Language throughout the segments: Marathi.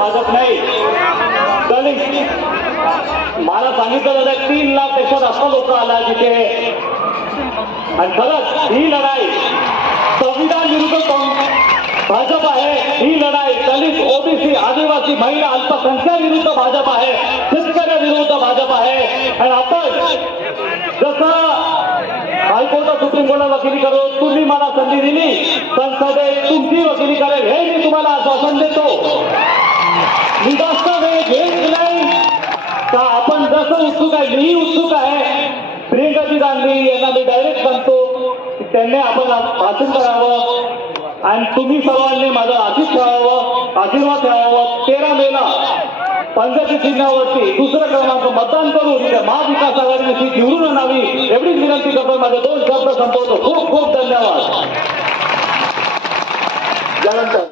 भाजप नाही. दलित मला सांगितलं जातं 3 लाख पेक्षा जास्त लोक आला तिथे. आणि खरंच ही लढाई संविधान विरुद्ध भाजप आहे. ही लढाई दलित, ओबीसी, आदिवासी, महिला, अल्पसंख्याक विरुद्ध भाजप आहे. शेतकऱ्याविरुद्ध भाजप आहे. आणि आपण जसं हायकोर्टात सुप्रीम कोर्टात वकिली करू, तुम्ही मला संधी दिली, संसदेत तुमची वकिली करेल हे मी तुम्हाला आश्वासन देतो. मी जास्त वेळ घेत नाही का आपण जसं उत्सुक आहे, मीही उत्सुक आहे. प्रियंकाजी गांधी यांना मी डायरेक्ट सांगतो की त्यांनी आपण भाषण करावं आणि तुम्ही सर्वांनी माझं आशीर्वाद ठेवावं. 13 मेला पंजाबी चिन्हावरती 2रा क्रमांक मतदान करून महाविकास आघाडीने सीट निवडून आणावी एवढीच विनंती करतो. माझे 2 शब्द संपवतो. खूप खूप धन्यवाद. त्यानंतर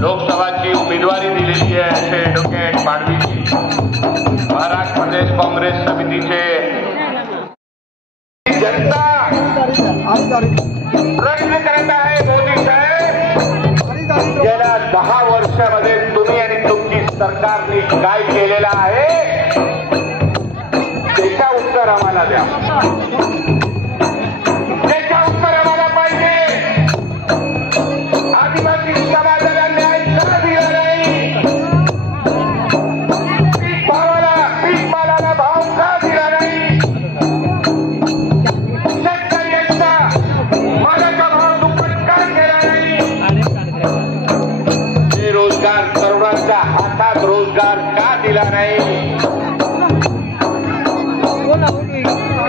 लोकसभाची उमेदवारी दिलेली आहे असे ॲडव्होकेट पाडवी महाराष्ट्र प्रदेश काँग्रेस समितीचे जनता प्रश्न करत आहे. मोदी साहेब, गेल्या 10 वर्षामध्ये तुम्ही आणि तुमची सरकारने काय केलेलं आहे त्याचा उत्तर आम्हाला द्या. त्याचा उत्तर आम्हाला पाहिजे. आदिवासी समाजाला न्याय का दिला नाही? पीक मालाला भाव का दिला नाही? शेतकऱ्यांचा मालाचा भाव दुप्पट का केला नाही? बेरोजगार तरुणांचा हात हातात रोजगार का दिला नाही,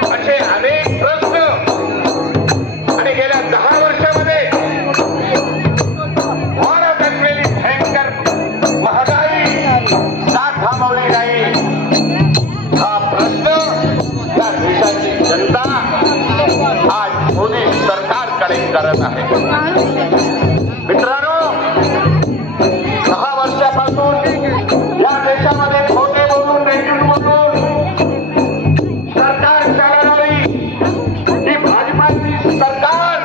असे अनेक प्रश्न. आणि गेल्या 10 वर्षामध्ये वाढत असलेली भयंकर महागाई का थांबवली नाही, हा प्रश्न या देशाची जनता आज मोदी सरकारकडे करत आहे. मित्रांनो, 10 वर्षापासून या देशामध्ये खोटे बोलून रेटून बोलून सरकार चालवणारी ही भाजपाची सरकार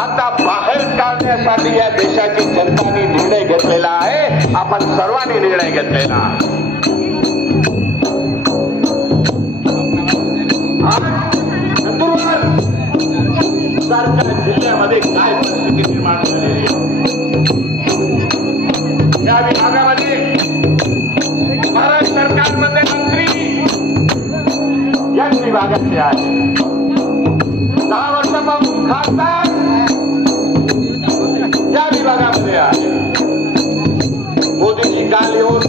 आता बाहेर काढण्यासाठी या देशाची जनताने निर्णय घेतलेला आहे. आपण सर्वांनी निर्णय घेतलेला. नंदुरबार सारख्या जिल्ह्यामध्ये काय परिस्थिती निर्माण झालेली, या विभागामध्ये भारत सरकारमध्ये मंत्री याच विभागाचे आहे. 10 वर्षापासून खासदार या विभागामध्ये आहे. मोदीजी काल येऊन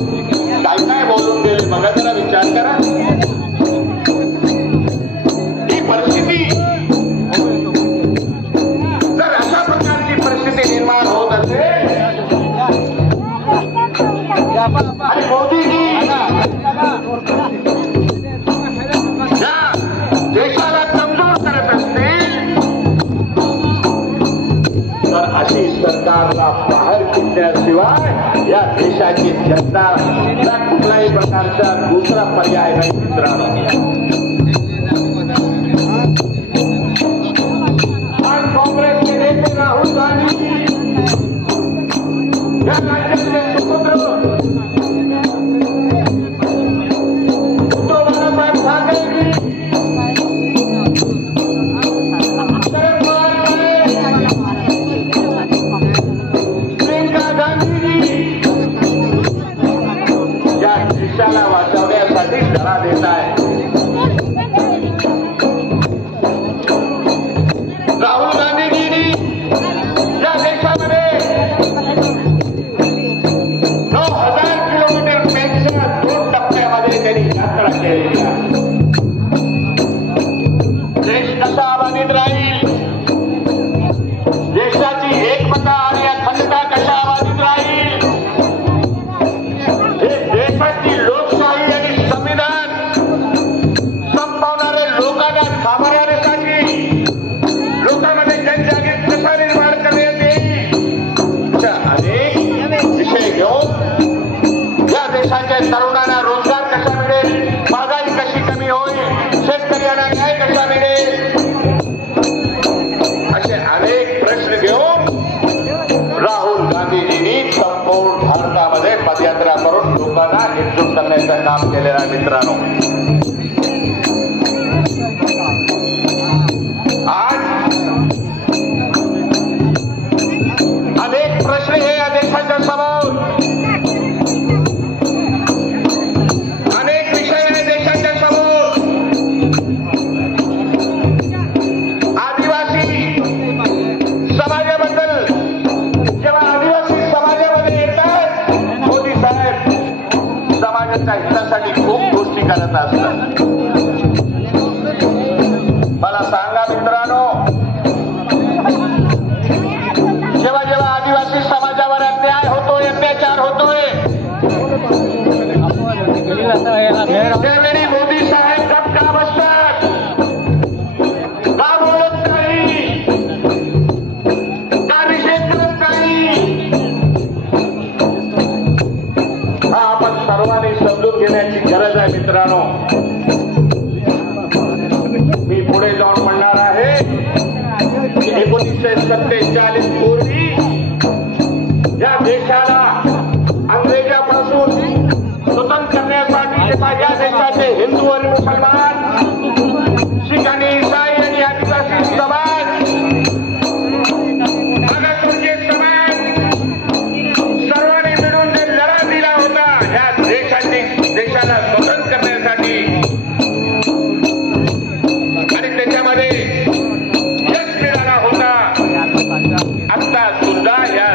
काय काय बोलून गेले बघा, जरा विचार करा. ही परिस्थिती जर अशा प्रकारची परिस्थिती निर्माण होत असेल आणि मोदीजी या देशाला कमजोर करत असतील तर अशी सरकारला बाहेर किंवा या देशाची जनता कुठल्याही प्रकारचा दुसरा पर्याय नाही. मित्रांनो, आज काँग्रेसचे नेते राहुल गांधी या राज्याचे सुपुत्र उद्धव बाळासाहेब ठाकरे, शरद पवार प्रियंका गांधीजी या देशाला वाचवण्यासाठी लढा देत आहे. राहुल गांधीजींनी या देशामध्ये 9,000 किलोमीटर पेक्षा 2 टप्प्यामध्ये त्यांनी यात्रा केलेली आहे. देश कसा बाधित राहील, देशाची एकमता आणि अखंडता कशा बाधित राहील, हे देशाची लोकशाही आणि संविधान संपवणारे लोकांना सामान्यासाठी लोकांमध्ये जनजागृती कसा निर्माण करण्यात येईल, अशा अनेक विषय घेऊन या देशाच्या तरुणांना रोजगार कसा मिळेल, महागाई कशी कमी होईल, शेतकऱ्यांना न्याय कसा मिळेल, असे अनेक प्रश्न घेऊन राहुल गांधीजींनी संपूर्ण भारतामध्ये पदयात्रा करून लोकांना एकजूट करण्याचं काम केलेलं आहे. मित्रांनो, आज अनेक प्रश्न हे या देशाच्या समोर, अनेक विषय आहे देशाच्या समोर. आदिवासी समाजाबद्दल जेव्हा आदिवासी समाजामध्ये येतात, मोदी साहेब समाजाच्या हितासाठी खूप गोष्टी करत असतात. मला सांगा मित्रांनो, जेव्हा जेव्हा आदिवासी समाजावर अन्याय होतोय, अत्याचार होतोय, त्यावेळी मोदी साहेब गप का बसतात, का बोलत नाही, का निषेध करत नाही, हा आपण सर्वांनी समजून घेण्याची गरज आहे. मित्रांनो, मी पुढे जाऊन म्हणणार आहे की 1947 पूर्वी या देशाला अंग्रेजापासून स्वतंत्र करण्यासाठी जेव्हा या देशाचे हिंदू आणि मुसलमान, शीख आणि ईसाई आणि आदिवासी समाज, मागासवर्गीय समाज सर्वांनी मिळून जे लढा दिला होता या देशाला स्वतंत्र करण्यासाठी, आणि त्याच्यामध्ये यश मिळाला होता. आता सुद्धा या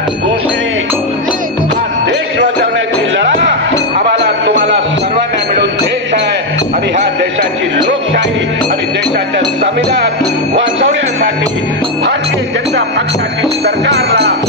संविधान वाचवण्यासाठी भारतीय जनता पक्षाची सरकारला